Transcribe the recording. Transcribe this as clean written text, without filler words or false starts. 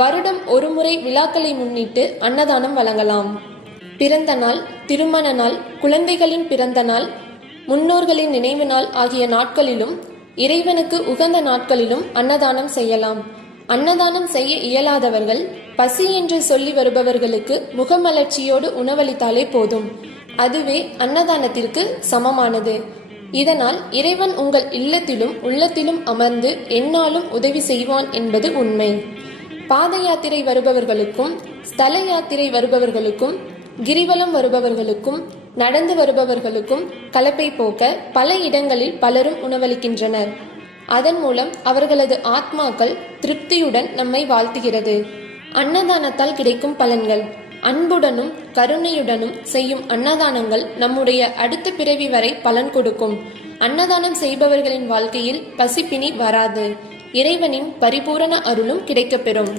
வருடம் ஒருமுறை விழாக்களை முன்னிட்டு அன்னதானம் வழங்கலாம். பிறந்த நாள், திருமண நாள், குழந்தைகளின் பிறந்த நாள், முன்னோர்களின் நினைவு நாள் ஆகிய நாட்களிலும் இறைவனுக்கு உகந்த நாட்களிலும் அன்னதானம் செய்யலாம். அன்னதானம் செய்ய இயலாதவர்கள் பசி என்று சொல்லி வருபவர்களுக்கு முகமலர்ச்சியோடு உணவளித்தாலே போதும். அதுவே அன்னதானத்திற்கு சமமானது. இதனால் இறைவன் உங்கள் இல்லத்திலும் உள்ளத்திலும் அமர்ந்து எந்நாளும் உதவி செய்வான் என்பது உண்மை. பாத யாத்திரை வருபவர்களுக்கும், ஸ்தல யாத்திரை வருபவர்களுக்கும், கிரிவலம் வருபவர்களுக்கும், நடந்து வருபவர்களுக்கும் கலப்பை போக்க பல இடங்களில் பலரும் உணவளிக்கின்றனர். அதன் மூலம் அவர்களது ஆத்மாக்கள் திருப்தியுடன் நம்மை வாழ்த்துகிறது. அன்னதானத்தால் கிடைக்கும் பலன்கள். அன்புடனும் கருணையுடனும் செய்யும் அன்னதானங்கள் நம்முடைய அடுத்த பிறவி வரை பலன் கொடுக்கும். அன்னதானம் செய்பவர்களின் வாழ்க்கையில் பசிப்பினி வராது. இறைவனின் பரிபூரண அருளும் கிடைக்கப்பெறும்.